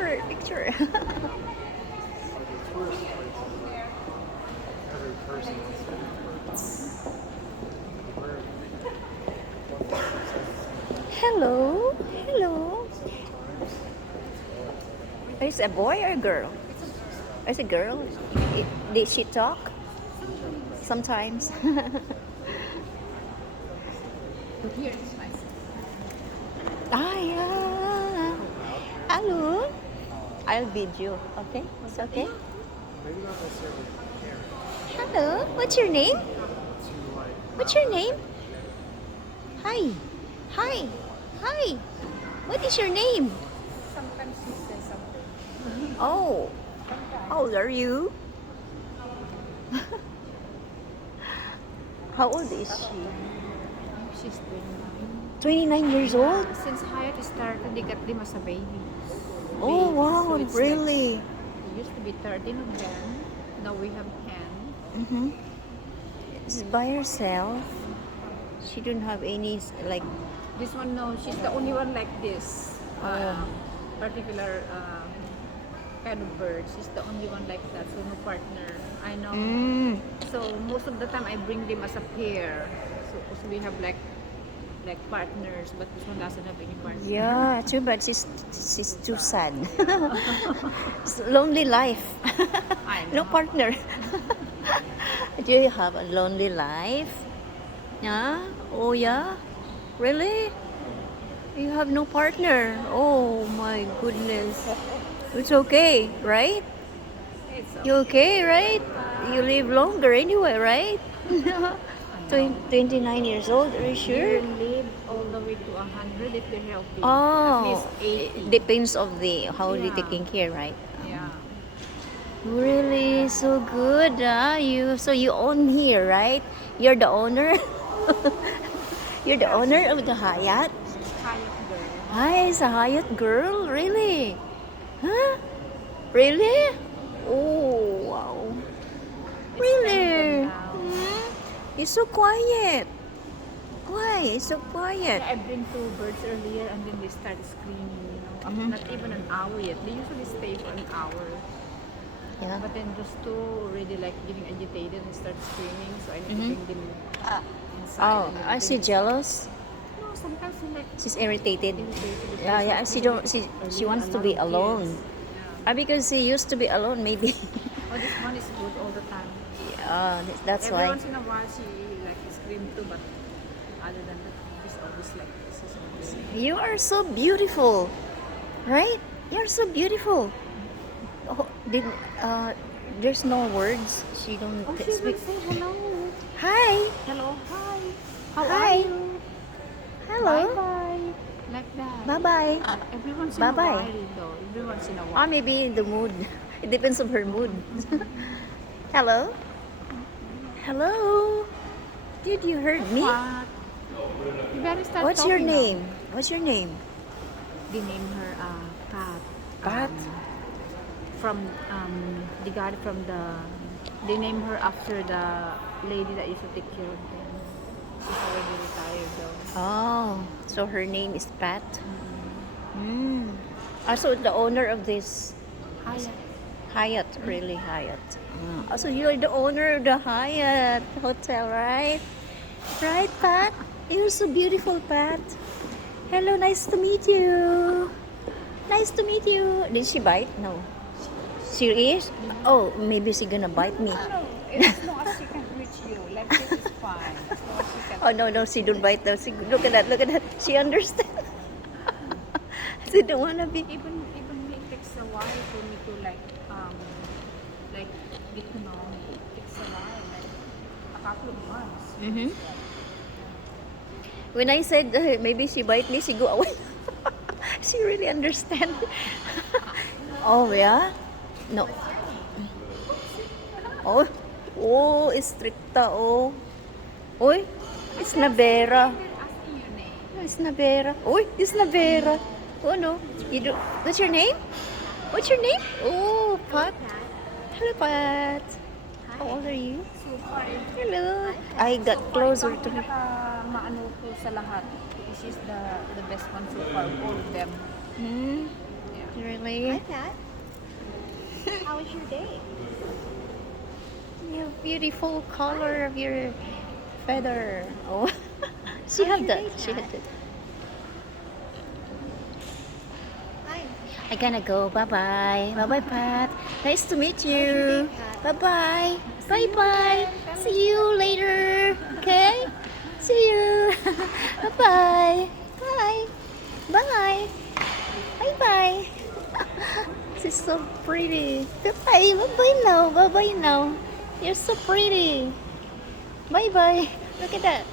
picture, picture. Every person wants to be bird. Hello, hello. Is it a boy or a girl? Is it a girl? Did she talk? Sometimes. Here it's nice. Ah, yeah. Hello. I'll video. Okay? It's okay? Maybe not necessarily parent. Hello. What's your name? To like What's your name? Hi. Hi. Hi. What is your name? Sometimes she says something. Oh. How old are you? How old is she? She's 29. 29 years old? Since Hyatt started, they got them as a baby. Oh, wow. So it's Really? Like, it used to be 13 of them. Now we have 10. Mm-hmm. She's by herself. She don't have any, like, This one, no, she's the only one like this. Oh. Particular kind of bird. She's the only one like that. So no partner. I know. So most of the time I bring them as a pair. So we have like partners, but this one doesn't have any partner. yeah, too bad. She's too sad. It's lonely life. I No know. partner. Do you have a lonely life? Yeah? Oh, yeah? Really? You have no partner? Oh, my goodness. It's okay, right? It's You okay, right? You live longer anyway, right? 29 years old, are you sure? You live all the way to 100 if you're healthy. At Oh, least 80. it depends of the how they Yeah. taking care, right? Yeah. Really, so good, so you own here, right? You're the owner. You're the owner of the Hyatt. Hyatt girl. Hi, it's a Hyatt girl, really? Huh? Really? Oh, wow. Really? It's so quiet. Why? It's so quiet. I bring two birds earlier and then they start screaming, Not even an hour yet. They usually stay for an hour. Yeah. But then those two already like getting agitated and start screaming, so I need to bring them inside. Oh, and are she everything. jealous? No, sometimes they like She's irritated. irritated. Yeah, yeah. She don't. She wants to be alone. Because she used to be alone, maybe. Oh, this one is good all the time. Yeah, that's Every why. once in a while she like scream too, but other than that, she's always like this. Is always You are so beautiful, right? You're so beautiful. Oh, there's no words. She don't Oh, she speak. will say hello. Hi. Hello, hi. How Hi. are you? Hello. Bye. Like that. Bye bye. Every once in Bye-bye. a while though. Every once in a while. Maybe the mood. It depends on her mood. Hello. Hello. Did you heard me? What? You better start What's your talking now. name? What's your name? They name her Pat. Pat? From they got it from they name her after the lady that used to take care of them. She's already retired though. Oh, so her name is Pat. Also, the owner of this Hyatt. Hyatt, really Hyatt. Also, you're the owner of the Hyatt hotel, right? Right, Pat? You're so beautiful, Pat. Hello, nice to meet you. Nice to meet you. Did she bite? No. Serious? Oh, maybe she gonna bite me. No, as long as she can reach you, like this is fine. As long as she can. Oh no, she don't bite though. Look at that, look at that. She understands. She don't wanna be. Even me, it takes a while for me to like get to know me. It takes a while, like a couple of months. When I said maybe she bite me, she go away. She really understand. Oh yeah? No. Oh, oh, stricta oh. Uy, it's Navera. Asking your name. It's Navera. Uy, it's Navera. Oh no. You do. What's your name? What's your name? Oh, Pat. Hello, Pat. How old are you? So far, Hello. I got closer to her. Maano ko sa lahat. She's the best one so far, all of them. Hmm. Yeah. Really? Pat. How was your day? You have beautiful color of your feather. Oh, she How's had your that. day, She had Pat? that. Hi. I gotta go. Bye bye. Bye bye, Pat. Nice to meet How's your day, you. Pat? Bye bye. See Bye you bye. again. Family See you later. Okay? See you. Bye bye. Bye. Bye. Bye bye. She's so pretty. Goodbye. Bye bye now. Bye bye now. You're so pretty. Bye bye. Look at that.